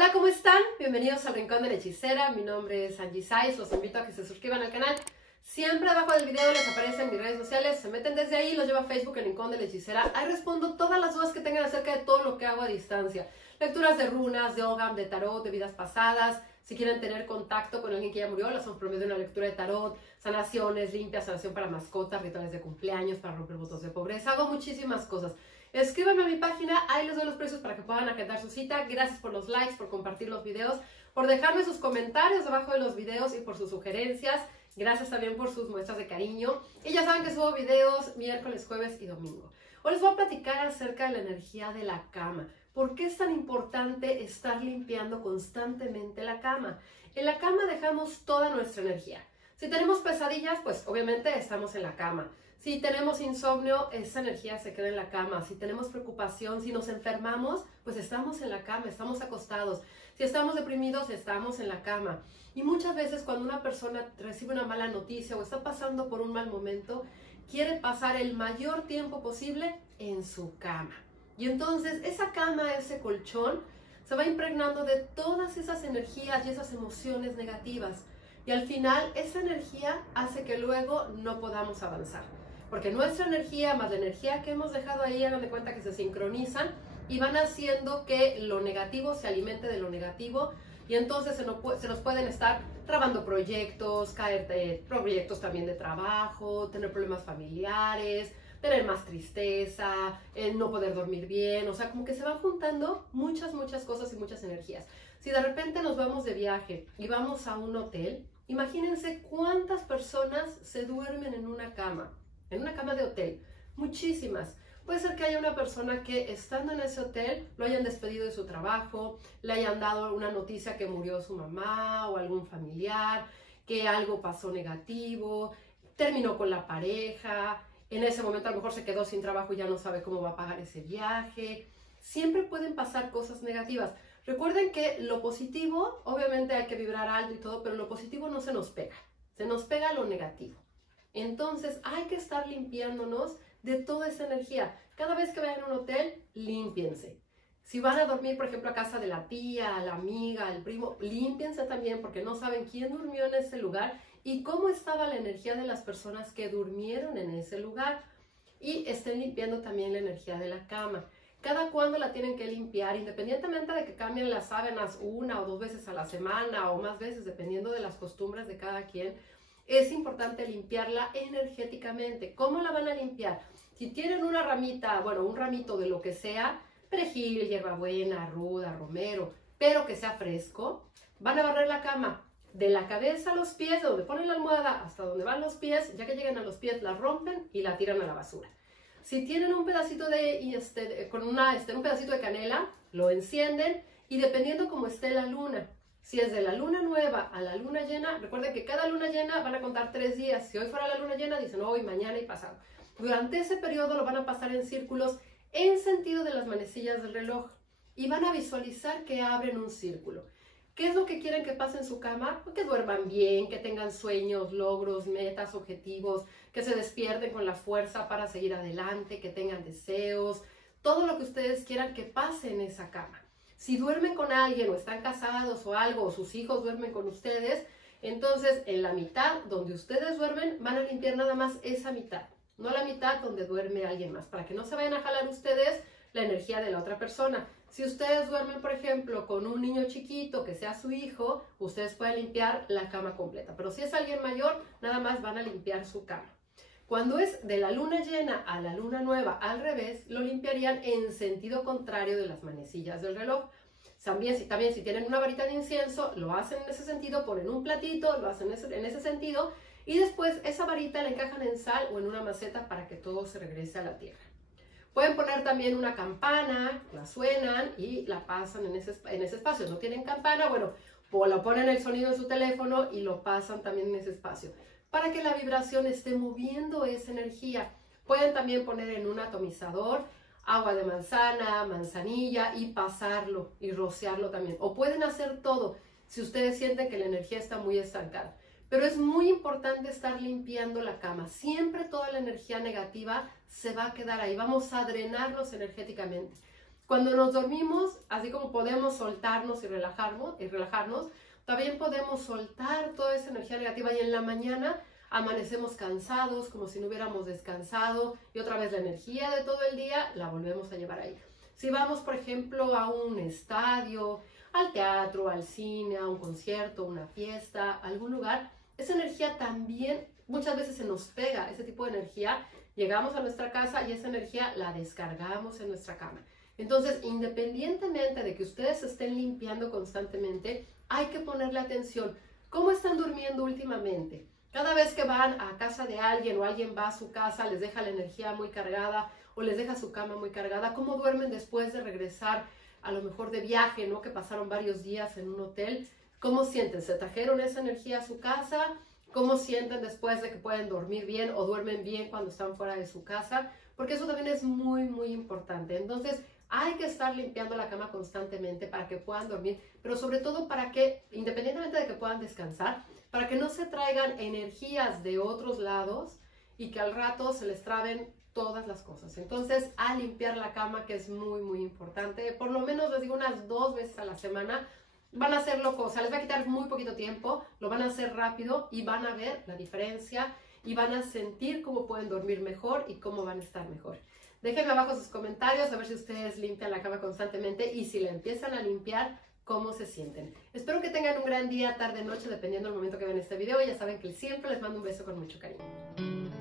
Hola, ¿cómo están? Bienvenidos al Rincón de la Hechicera. Mi nombre es Angie Saiz. Los invito a que se suscriban al canal. Siempre abajo del video les aparecen mis redes sociales. Se meten desde ahí, los lleva a Facebook, el Rincón de la Hechicera. Ahí respondo todas las dudas que tengan acerca de todo lo que hago a distancia. Lecturas de runas, de Ogham, de tarot, de vidas pasadas. Si quieren tener contacto con alguien que ya murió, les prometo una lectura de tarot, sanaciones, limpias, sanación para mascotas, rituales de cumpleaños, para romper votos de pobreza. Hago muchísimas cosas. Escríbanme a mi página, ahí les doy los precios para que puedan agendar su cita. Gracias por los likes, por compartir los videos, por dejarme sus comentarios debajo de los videos y por sus sugerencias. Gracias también por sus muestras de cariño. Y ya saben que subo videos miércoles, jueves y domingo. Hoy les voy a platicar acerca de la energía de la cama. ¿Por qué es tan importante estar limpiando constantemente la cama? En la cama dejamos toda nuestra energía. Si tenemos pesadillas, pues obviamente estamos en la cama. Si tenemos insomnio, esa energía se queda en la cama. Si tenemos preocupación, si nos enfermamos, pues estamos en la cama, estamos acostados. Si estamos deprimidos, estamos en la cama. Y muchas veces cuando una persona recibe una mala noticia o está pasando por un mal momento, quiere pasar el mayor tiempo posible en su cama. Y entonces esa cama, ese colchón, se va impregnando de todas esas energías y esas emociones negativas. Y al final esa energía hace que luego no podamos avanzar. Porque nuestra energía más la energía que hemos dejado ahí, hagan de cuenta que se sincronizan y van haciendo que lo negativo se alimente de lo negativo. Y entonces se nos pueden estar trabando proyectos, caer proyectos también de trabajo, tener problemas familiares, tener más tristeza, no poder dormir bien. O sea, como que se van juntando muchas cosas y muchas energías. Si de repente nos vamos de viaje y vamos a un hotel, imagínense cuántas personas se duermen en una cama de hotel. Muchísimas. Puede ser que haya una persona que estando en ese hotel lo hayan despedido de su trabajo, le hayan dado una noticia que murió su mamá o algún familiar, que algo pasó negativo, terminó con la pareja, en ese momento a lo mejor se quedó sin trabajo y ya no sabe cómo va a pagar ese viaje. Siempre pueden pasar cosas negativas. Recuerden que lo positivo, obviamente hay que vibrar alto y todo, pero lo positivo no se nos pega. Se nos pega lo negativo. Entonces hay que estar limpiándonos de toda esa energía. Cada vez que vayan a un hotel, límpiense. Si van a dormir, por ejemplo, a casa de la tía, la amiga, el primo, límpiense también porque no saben quién durmió en ese lugar y cómo estaba la energía de las personas que durmieron en ese lugar. Y estén limpiando también la energía de la cama. Cada cuándo la tienen que limpiar, independientemente de que cambien las sábanas 1 o 2 veces a la semana o más veces, dependiendo de las costumbres de cada quien. Es importante limpiarla energéticamente. ¿Cómo la van a limpiar? Si tienen una ramita, bueno, un ramito de lo que sea, perejil, hierbabuena, ruda, romero, pero que sea fresco, van a barrer la cama de la cabeza a los pies, de donde ponen la almohada hasta donde van los pies. Ya que lleguen a los pies, la rompen y la tiran a la basura. Si tienen un pedacito un pedacito de canela, lo encienden y dependiendo cómo esté la luna, si es de la luna nueva a la luna llena, recuerden que cada luna llena van a contar 3 días. Si hoy fuera la luna llena, dicen hoy, mañana y pasado. Durante ese periodo lo van a pasar en círculos en sentido de las manecillas del reloj y van a visualizar que abren un círculo. ¿Qué es lo que quieren que pase en su cama? Que duerman bien, que tengan sueños, logros, metas, objetivos, que se despierten con la fuerza para seguir adelante, que tengan deseos, todo lo que ustedes quieran que pase en esa cama. Si duermen con alguien o están casados o algo, o sus hijos duermen con ustedes, entonces en la mitad donde ustedes duermen van a limpiar nada más esa mitad, no la mitad donde duerme alguien más, para que no se vayan a jalar ustedes la energía de la otra persona. Si ustedes duermen, por ejemplo, con un niño chiquito que sea su hijo, ustedes pueden limpiar la cama completa. Pero si es alguien mayor, nada más van a limpiar su cama. Cuando es de la luna llena a la luna nueva al revés, lo limpiarían en sentido contrario de las manecillas del reloj. También si tienen una varita de incienso, lo hacen en ese sentido, ponen un platito, lo hacen en ese sentido y después esa varita la encajan en sal o en una maceta para que todo se regrese a la tierra. Pueden poner también una campana, la suenan y la pasan en ese espacio. ¿No tienen campana? Bueno, pues lo ponen el sonido en su teléfono y lo pasan también en ese espacio, para que la vibración esté moviendo esa energía. Pueden también poner en un atomizador agua de manzana, manzanilla y pasarlo y rociarlo también. O pueden hacer todo si ustedes sienten que la energía está muy estancada. Pero es muy importante estar limpiando la cama. Siempre toda la energía negativa se va a quedar ahí. Vamos a drenarnos energéticamente. Cuando nos dormimos, así como podemos soltarnos y relajarnos, también podemos soltar toda esa energía negativa y en la mañana amanecemos cansados, como si no hubiéramos descansado y otra vez la energía de todo el día la volvemos a llevar ahí. Si vamos, por ejemplo, a un estadio, al teatro, al cine, a un concierto, una fiesta, a algún lugar, esa energía también muchas veces se nos pega, ese tipo de energía. Llegamos a nuestra casa y esa energía la descargamos en nuestra cama. Entonces, independientemente de que ustedes se estén limpiando constantemente, hay que ponerle atención. ¿Cómo están durmiendo últimamente? Cada vez que van a casa de alguien o alguien va a su casa, les deja la energía muy cargada o les deja su cama muy cargada. ¿Cómo duermen después de regresar a lo mejor de viaje, ¿no? Que pasaron varios días en un hotel? ¿Cómo sienten? ¿Se trajeron esa energía a su casa? ¿Cómo sienten después de que pueden dormir bien o duermen bien cuando están fuera de su casa? Porque eso también es muy, muy importante. Entonces, hay que estar limpiando la cama constantemente para que puedan dormir, pero sobre todo para que, independientemente de que puedan descansar, para que no se traigan energías de otros lados y que al rato se les traben todas las cosas. Entonces, a limpiar la cama, que es muy, muy importante, por lo menos les digo unas 2 veces a la semana, van a hacerlo, o sea, les va a quitar muy poquito tiempo, lo van a hacer rápido y van a ver la diferencia y van a sentir cómo pueden dormir mejor y cómo van a estar mejor. Déjenme abajo sus comentarios a ver si ustedes limpian la cama constantemente y si la empiezan a limpiar, cómo se sienten. Espero que tengan un gran día, tarde, noche, dependiendo del momento que vean este video. Ya saben que siempre les mando un beso con mucho cariño.